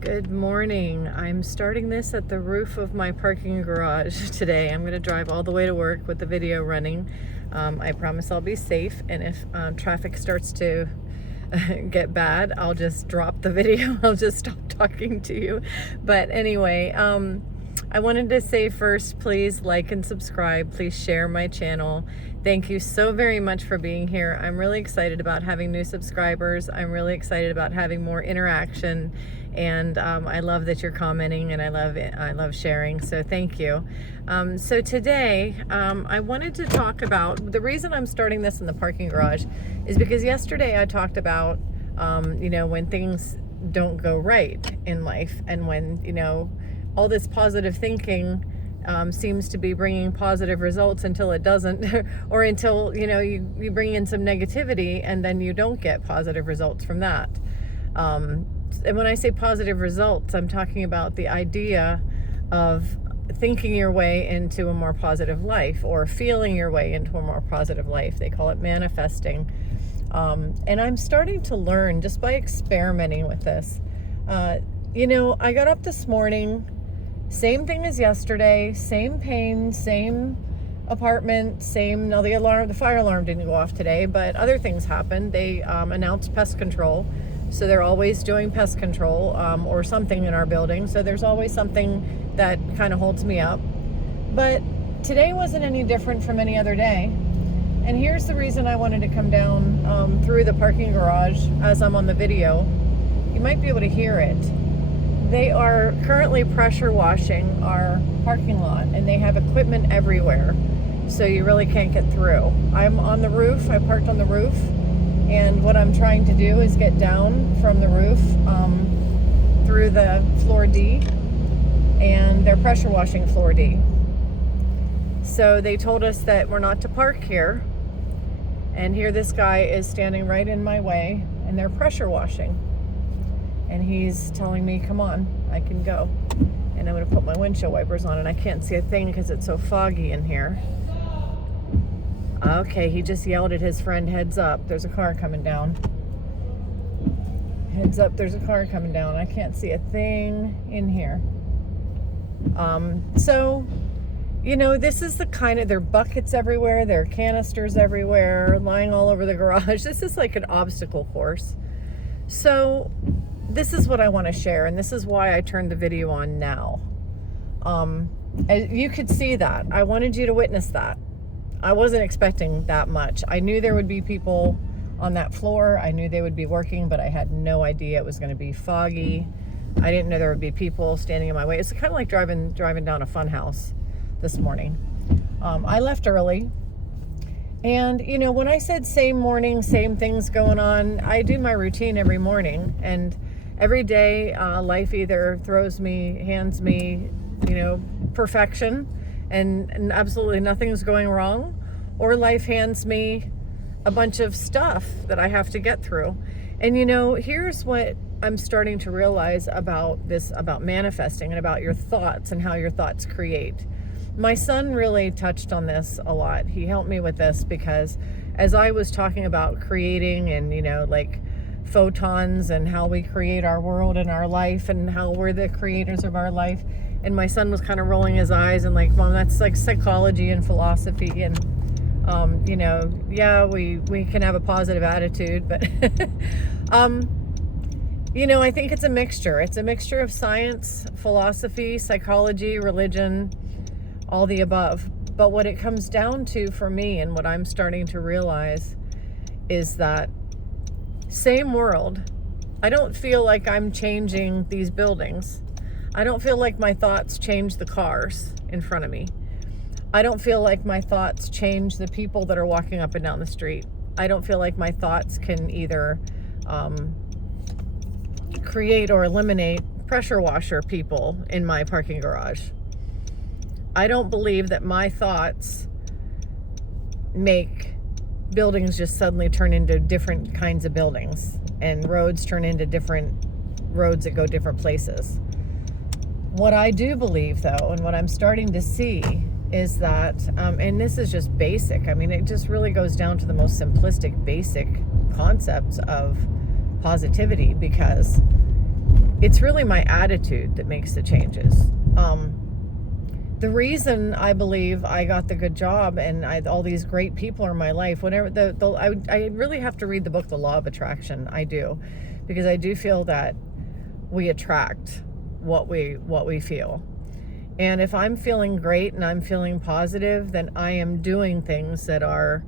Good morning. I'm starting this at the roof of my parking garage today. I'm going to drive all the way to work with the video running. I promise I'll be safe, and if traffic starts to get bad, I'll just drop the video. I'll just stop talking to you. But anyway, I wanted to say first, please like and subscribe. Please share my channel. Thank you so very much for being here. I'm really excited about having new subscribers. I'm really excited about having more interaction, and I love that you're commenting, and I love sharing. So thank you. So today I wanted to talk about the reason I'm starting this in the parking garage is because yesterday I talked about when things don't go right in life, and when all this positive thinking seems to be bringing positive results until it doesn't, or until you bring in some negativity and then you don't get positive results from that. And when I say positive results, I'm talking about the idea of thinking your way into a more positive life, or feeling your way into a more positive life. They call it manifesting. And I'm starting to learn just by experimenting with this. I got up this morning, same thing as yesterday, same pain, same apartment, now the fire alarm didn't go off today, but other things happened. They announced pest control, so they're always doing pest control or something in our building, so there's always something that kind of holds me up. But today wasn't any different from any other day, and here's the reason I wanted to come down through the parking garage as I'm on the video. You might be able to hear it. They are currently pressure washing our parking lot, and they have equipment everywhere, so you really can't get through. I'm on the roof. I parked on the roof, and what I'm trying to do is get down from the roof through the floor D, and they're pressure washing floor D. So they told us that we're not to park here, and here this guy is standing right in my way, and they're pressure washing. And he's telling me, come on, I can go. And I'm going to put my windshield wipers on, and I can't see a thing because it's so foggy in here. Okay, he just yelled at his friend, heads up, there's a car coming down. Heads up, there's a car coming down. I can't see a thing in here. This is the kind of, there are buckets everywhere, there are canisters everywhere, lying all over the garage. This is like an obstacle course. So this is what I want to share, and this is why I turned the video on now. You could see that. I wanted you to witness that. I wasn't expecting that much. I knew there would be people on that floor. I knew they would be working, but I had no idea it was going to be foggy. I didn't know there would be people standing in my way. It's kind of like driving down a fun house this morning. I left early. And, when I said same morning, same things going on, I do my routine every morning. And every day, life either hands me, perfection and absolutely nothing's going wrong, or life hands me a bunch of stuff that I have to get through. And, here's what I'm starting to realize about manifesting and about your thoughts and how your thoughts create. My son really touched on this a lot. He helped me with this because as I was talking about creating and, like photons and how we create our world and our life and how we're the creators of our life, and my son was kind of rolling his eyes and like, Mom, that's like psychology and philosophy. And, we can have a positive attitude, but, I think it's a mixture. It's a mixture of science, philosophy, psychology, religion, all the above. But what it comes down to for me, and what I'm starting to realize, is that same world. I don't feel like I'm changing these buildings. I don't feel like my thoughts change the cars in front of me. I don't feel like my thoughts change the people that are walking up and down the street. I don't feel like my thoughts can either create or eliminate pressure washer people in my parking garage. I don't believe that my thoughts make buildings just suddenly turn into different kinds of buildings, and roads turn into different roads that go different places. What I do believe, though, and what I'm starting to see, is that, and this is just basic, it just really goes down to the most simplistic, basic concepts of positivity, because it's really my attitude that makes the changes. The reason I believe I got the good job and all these great people in my life, whenever I really have to read the book, The Law of Attraction. I do, because I do feel that we attract what we feel. And if I'm feeling great and I'm feeling positive, then I am doing things that are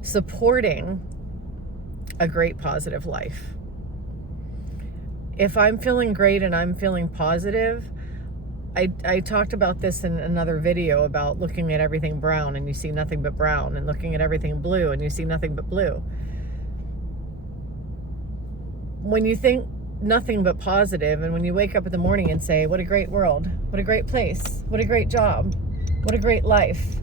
supporting a great positive life. If I'm feeling great and I'm feeling positive, I talked about this in another video about looking at everything brown and you see nothing but brown, and looking at everything blue and you see nothing but blue. When you think nothing but positive, and when you wake up in the morning and say, what a great world, what a great place, what a great job, what a great life,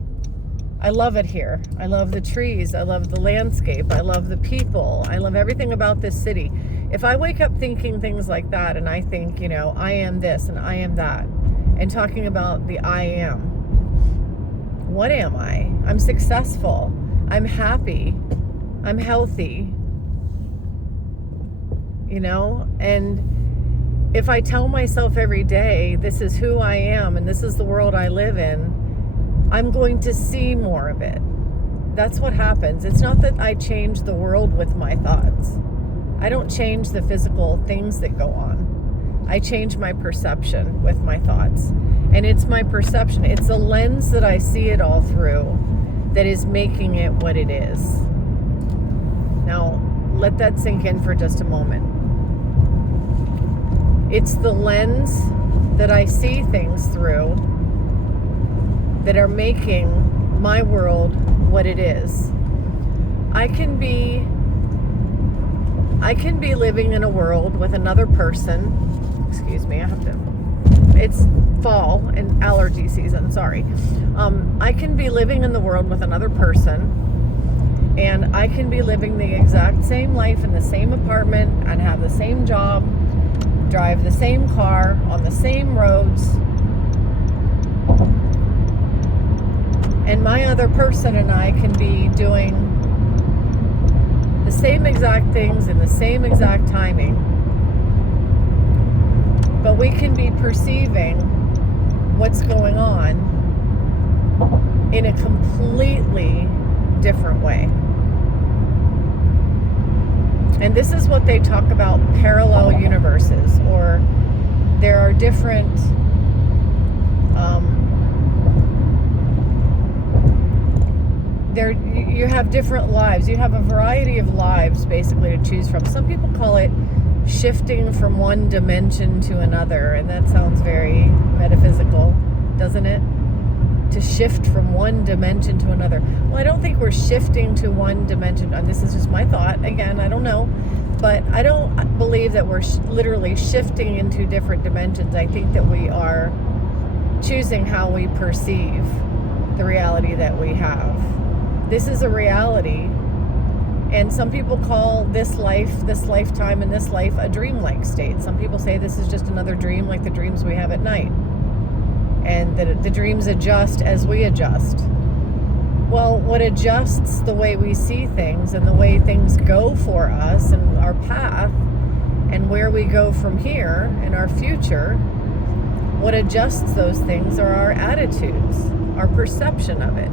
I love it here, I love the trees, I love the landscape, I love the people, I love everything about this city. If I wake up thinking things like that, and I think, I am this and I am that, and talking about the I am, what am I? I'm successful, I'm happy, I'm healthy, and if I tell myself every day, this is who I am and this is the world I live in, I'm going to see more of it. That's what happens. It's not that I change the world with my thoughts. I don't change the physical things that go on. I change my perception with my thoughts. And it's my perception, it's the lens that I see it all through that is making it what it is. Now, let that sink in for just a moment. It's the lens that I see things through that are making my world what it is. I can be living in a world with another person. Excuse me, it's fall and allergy season, sorry. I can be living in the world with another person, and I can be living the exact same life in the same apartment and have the same job, drive the same car, on the same roads, and my other person and I can be doing the same exact things in the same exact timing, but we can be perceiving what's going on in a completely different way. And this is what they talk about, parallel universes, or there are different you have different lives. You have a variety of lives basically to choose from. Some people call it shifting from one dimension to another, and that sounds very metaphysical, doesn't it? To shift from one dimension to another. Well, I don't think we're shifting to one dimension, and this is just my thought, again, I don't know, but I don't believe that we're literally shifting into different dimensions. I think that we are choosing how we perceive the reality that we have. This is a reality, and some people call this life, this lifetime, and this life a dreamlike state. Some people say this is just another dream, like the dreams we have at night, and that the dreams adjust as we adjust. Well, what adjusts the way we see things and the way things go for us and our path and where we go from here in our future, what adjusts those things are our attitudes, our perception of it.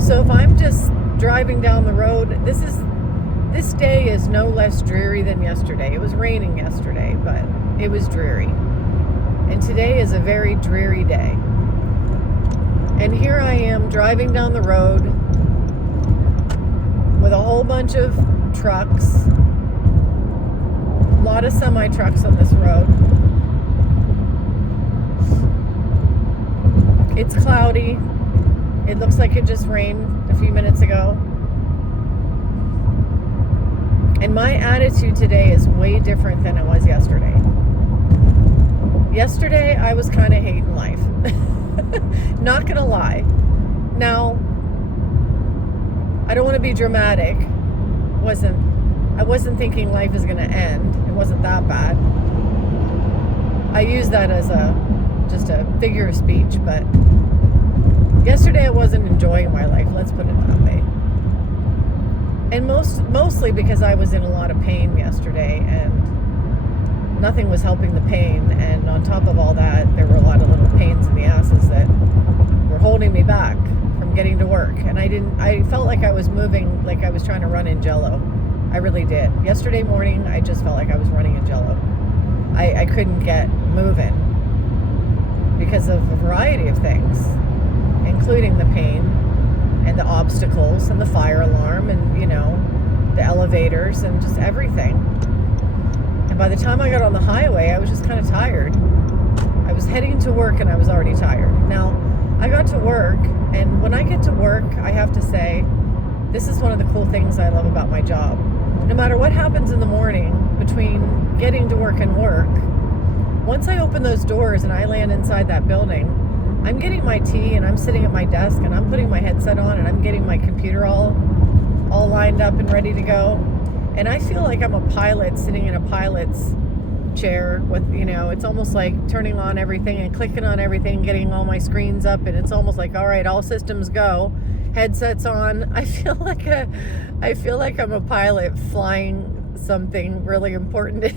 So if I'm just driving down the road, this day is no less dreary than yesterday. It was raining yesterday, but it was dreary. And today is a very dreary day. And here I am driving down the road with a whole bunch of trucks, a lot of semi-trucks on this road. It's cloudy. It looks like it just rained a few minutes ago. And my attitude today is way different than it was yesterday. Yesterday, I was kind of hating life. Not gonna lie. Now, I don't want to be dramatic. I wasn't thinking life is gonna end. It wasn't that bad. I use that as just a figure of speech, but yesterday I wasn't enjoying my life, let's put it that way. And mostly because I was in a lot of pain yesterday, and nothing was helping the pain. And on top of all that, there were a lot of little pains in the asses that were holding me back from getting to work. And I felt like I was moving, like I was trying to run in Jell-O. I really did. Yesterday morning, I just felt like I was running in Jell-O. I couldn't get moving because of a variety of things, including the pain and the obstacles and the fire alarm and, you know, the elevators and just everything. And by the time I got on the highway, I was just kind of tired. I was heading to work and I was already tired. Now, I got to work, and when I get to work, I have to say, this is one of the cool things I love about my job. No matter what happens in the morning between getting to work and work, once I open those doors and I land inside that building, I'm getting my tea and I'm sitting at my desk and I'm putting my headset on and I'm getting my computer all lined up and ready to go. And I feel like I'm a pilot sitting in a pilot's chair with, you know, it's almost like turning on everything and clicking on everything, getting all my screens up, and it's almost like, all right, all systems go, headsets on. I feel like I'm a pilot flying something really important.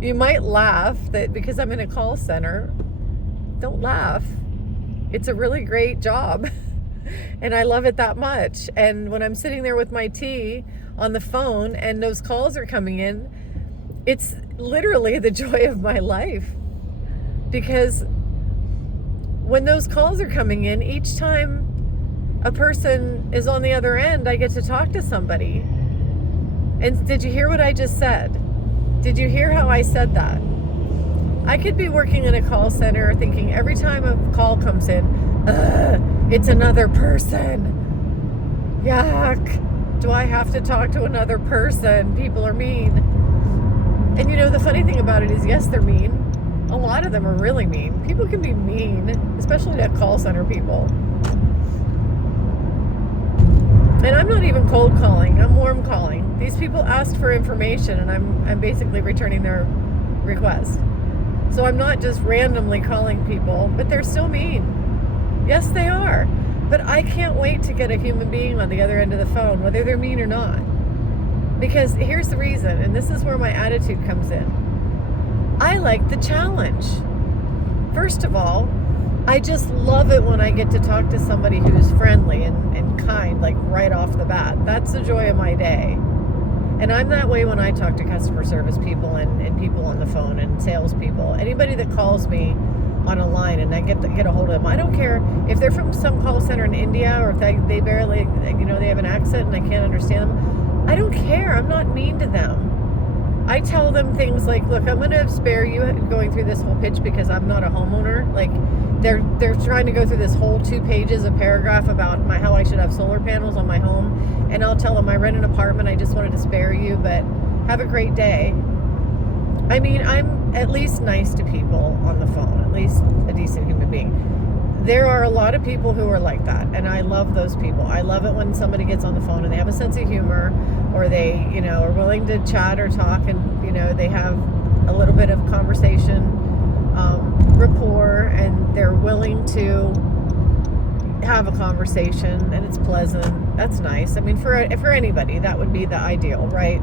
You might laugh that because I'm in a call center. Don't laugh. It's a really great job. And I love it that much. And when I'm sitting there with my tea on the phone and those calls are coming in, it's literally the joy of my life. Because when those calls are coming in, each time a person is on the other end, I get to talk to somebody. And did you hear what I just said? Did you hear how I said that? I could be working in a call center thinking every time a call comes in, it's another person. Yuck. Do I have to talk to another person? People are mean. And you know, the funny thing about it is, yes, they're mean. A lot of them are really mean. People can be mean, especially to call center people. And I'm not even cold calling. I'm warm calling. These people asked for information, and I'm basically returning their request. So I'm not just randomly calling people, but they're still mean. Yes, they are. But I can't wait to get a human being on the other end of the phone, whether they're mean or not. Because here's the reason, and this is where my attitude comes in. I like the challenge. First of all, I just love it when I get to talk to somebody who's friendly and kind, like right off the bat. That's the joy of my day. And I'm that way when I talk to customer service people and people on the phone and salespeople. Anybody that calls me on a line and I get a hold of them, I don't care if they're from some call center in India or if they barely, you know, they have an accent and I can't understand them. I don't care. I'm not mean to them. I tell them things like, look, I'm going to spare you going through this whole pitch because I'm not a homeowner. Like, they're trying to go through this whole 2 pages of paragraph about how I should have solar panels on my home. And I'll tell them I rent an apartment. I just wanted to spare you, but have a great day. I mean, I'm at least nice to people on the phone, at least a decent human being. There are a lot of people who are like that, and I love those people. I love it when somebody gets on the phone and they have a sense of humor, or they, you know, are willing to chat or talk, and, you know, they have a little bit of conversation, rapport, and they're willing to have a conversation, and it's pleasant. That's nice. I mean, for anybody, that would be the ideal, right?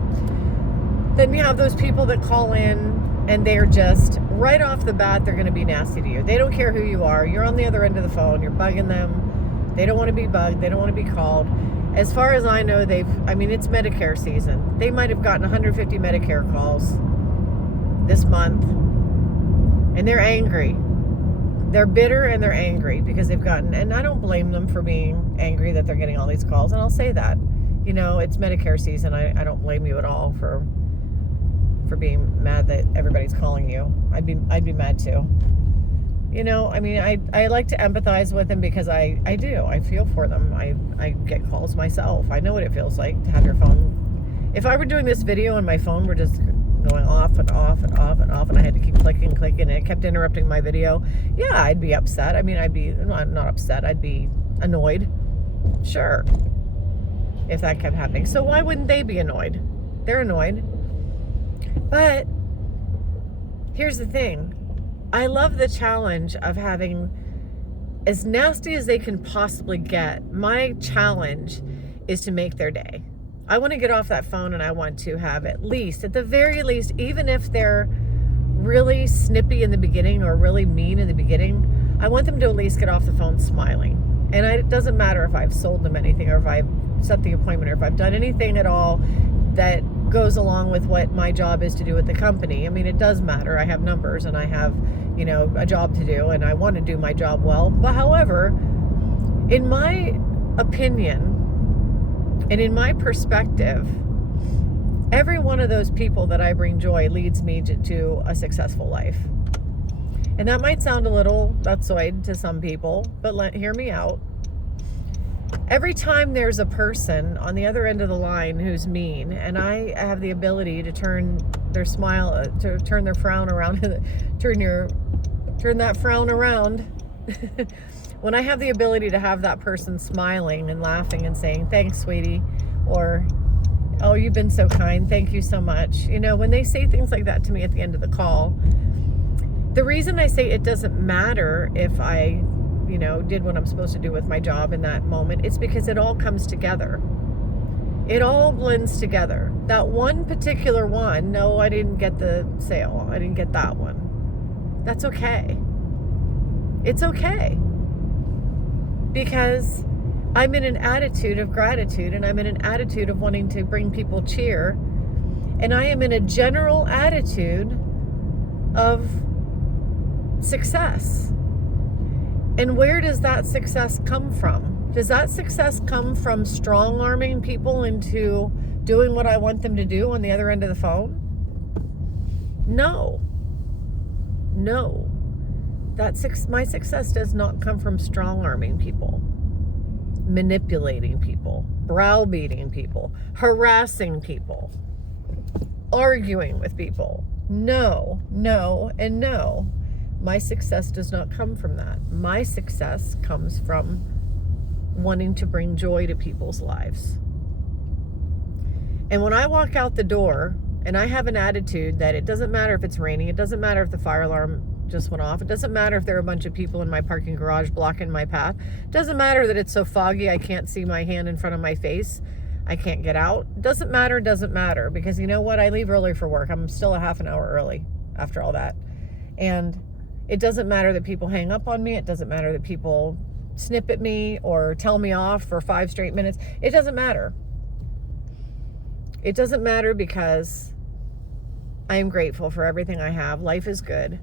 Then you have those people that call in and they're just right off the bat, they're going to be nasty to you. They don't care who you are. You're on the other end of the phone. You're bugging them. They don't want to be bugged. They don't want to be called. As far as I know, it's Medicare season. They might have gotten 150 Medicare calls this month. And they're angry. They're bitter and they're angry because they've gotten, and I don't blame them for being angry that they're getting all these calls. And I'll say that, you know, it's Medicare season. I don't blame you at all for being mad that everybody's calling you. I'd be mad too. You know, I mean, I like to empathize with them because I do. I feel for them. I get calls myself. I know what it feels like to have your phone. If I were doing this video and my phone were just going off and off and off and off and I had to keep clicking and it kept interrupting my video, yeah, I'd be upset. I mean, I'd be not upset. I'd be annoyed. Sure. If that kept happening. So why wouldn't they be annoyed? They're annoyed. But here's the thing. I love the challenge of having, as nasty as they can possibly get, my challenge is to make their day. I want to get off that phone and I want to have at the very least, even if they're really snippy in the beginning or really mean in the beginning, I want them to at least get off the phone smiling. And it doesn't matter if I've sold them anything or if I've set the appointment or if I've done anything at all that goes along with what my job is to do with the company. I mean, it does matter. I have numbers and I have, a job to do and I want to do my job well. But however, in my opinion and in my perspective, every one of those people that I bring joy leads me to a successful life. And that might sound a little nutsoid to some people, but hear me out. Every time there's a person on the other end of the line who's mean, and I have the ability to turn their smile, to turn their frown around, turn that frown around. When I have the ability to have that person smiling and laughing and saying, "Thanks, sweetie," or, "Oh, you've been so kind, thank you so much." When they say things like that to me at the end of the call, the reason I say it doesn't matter if I, did what I'm supposed to do with my job in that moment, it's because it all comes together. It all blends together. That one particular one, no, I didn't get the sale. I didn't get that one. That's okay. It's okay. Because I'm in an attitude of gratitude and I'm in an attitude of wanting to bring people cheer. And I am in a general attitude of success. And where does that success come from? Does that success come from strong-arming people into doing what I want them to do on the other end of the phone? No. My success does not come from strong-arming people, manipulating people, browbeating people, harassing people, arguing with people. No, and no. My success does not come from that. My success comes from wanting to bring joy to people's lives. And when I walk out the door and I have an attitude that it doesn't matter if it's raining, it doesn't matter if the fire alarm just went off, it doesn't matter if there are a bunch of people in my parking garage blocking my path, it doesn't matter that it's so foggy I can't see my hand in front of my face, I can't get out, it doesn't matter, because you know what, I leave early for work. I'm still a half an hour early after all that. And it doesn't matter that people hang up on me. It doesn't matter that people snip at me or tell me off for 5 straight minutes. It doesn't matter. It doesn't matter because I am grateful for everything I have. Life is good.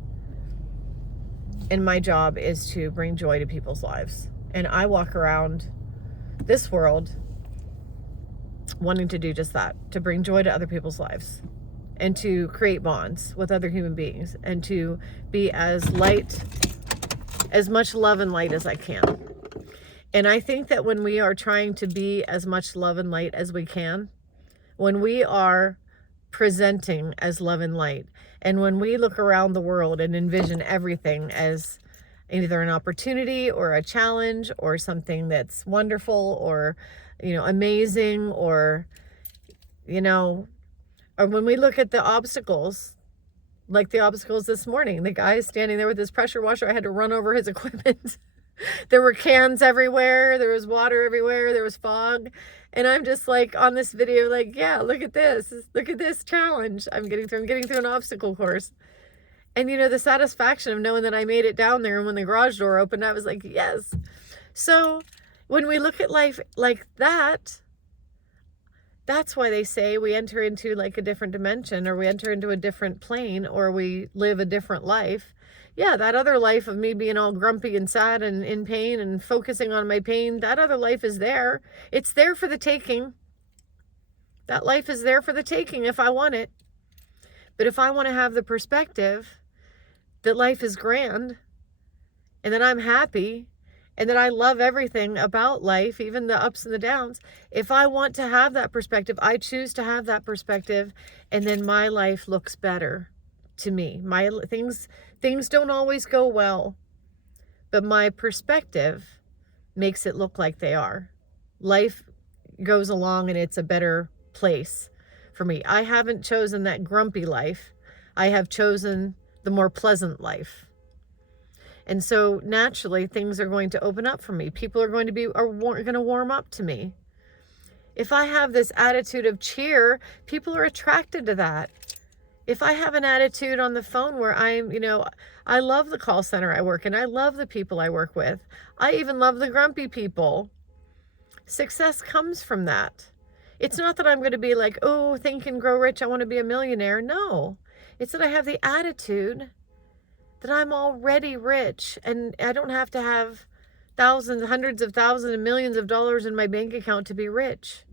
And my job is to bring joy to people's lives. And I walk around this world wanting to do just that, to bring joy to other people's lives. And to create bonds with other human beings and to be as much love and light as I can. And I think that when we are trying to be as much love and light as we can, when we are presenting as love and light, and when we look around the world and envision everything as either an opportunity or a challenge or something that's wonderful or, amazing or, or when we look at the obstacles, like the obstacles this morning, the guy is standing there with his pressure washer. I had to run over his equipment. There were cans everywhere. There was water everywhere. There was fog. And I'm just like on this video, like, yeah, look at this. Look at this challenge I'm getting through. I'm getting through an obstacle course. And, the satisfaction of knowing that I made it down there. And when the garage door opened, I was like, yes. So when we look at life like that, that's why they say we enter into like a different dimension, or we enter into a different plane, or we live a different life. Yeah, that other life of me being all grumpy and sad and in pain and focusing on my pain, that other life is there. It's there for the taking. That life is there for the taking if I want it. But if I want to have the perspective that life is grand and that I'm happy and that I love everything about life, even the ups and the downs, if I want to have that perspective, I choose to have that perspective, and then my life looks better to me. My things don't always go well, but my perspective makes it look like they are. Life goes along and it's a better place for me. I haven't chosen that grumpy life. I have chosen the more pleasant life. And so naturally things are going to open up for me. People are going to warm up to me. If I have this attitude of cheer, people are attracted to that. If I have an attitude on the phone where I'm, I love the call center I work in. I love the people I work with. I even love the grumpy people. Success comes from that. It's not that I'm going to be like, oh, Think and Grow Rich, I want to be a millionaire. No, it's that I have the attitude that I'm already rich and I don't have to have thousands, hundreds of thousands, and millions of dollars in my bank account to be rich.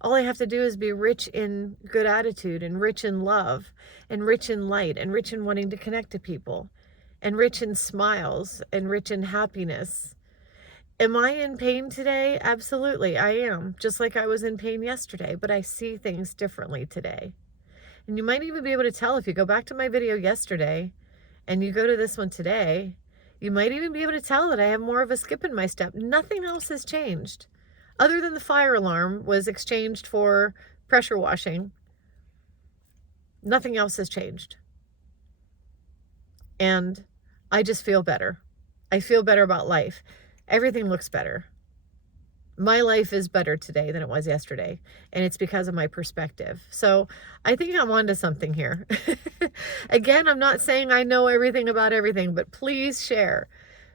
All I have to do is be rich in good attitude and rich in love and rich in light and rich in wanting to connect to people and rich in smiles and rich in happiness. Am I in pain today? Absolutely, I am. Just like I was in pain yesterday, but I see things differently today. And you might even be able to tell if you go back to my video yesterday and you go to this one today, you might even be able to tell that I have more of a skip in my step. Nothing else has changed. Other than the fire alarm was exchanged for pressure washing, nothing else has changed. And I just feel better. I feel better about life. Everything looks better. My life is better today than it was yesterday, and it's because of my perspective. So I think I'm onto something here. Again, I'm not saying I know everything about everything, but please share.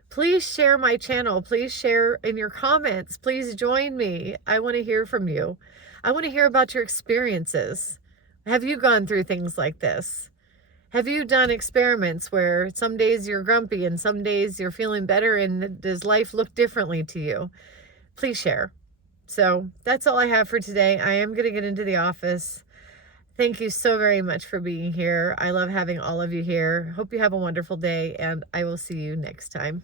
Please share my channel. Please share in your comments. Please join me. I want to hear from you. I want to hear about your experiences. Have you gone through things like this? Have you done experiments where some days you're grumpy and some days you're feeling better, and does life look differently to you? Please share. So that's all I have for today. I am going to get into the office. Thank you so very much for being here. I love having all of you here. Hope you have a wonderful day, and I will see you next time.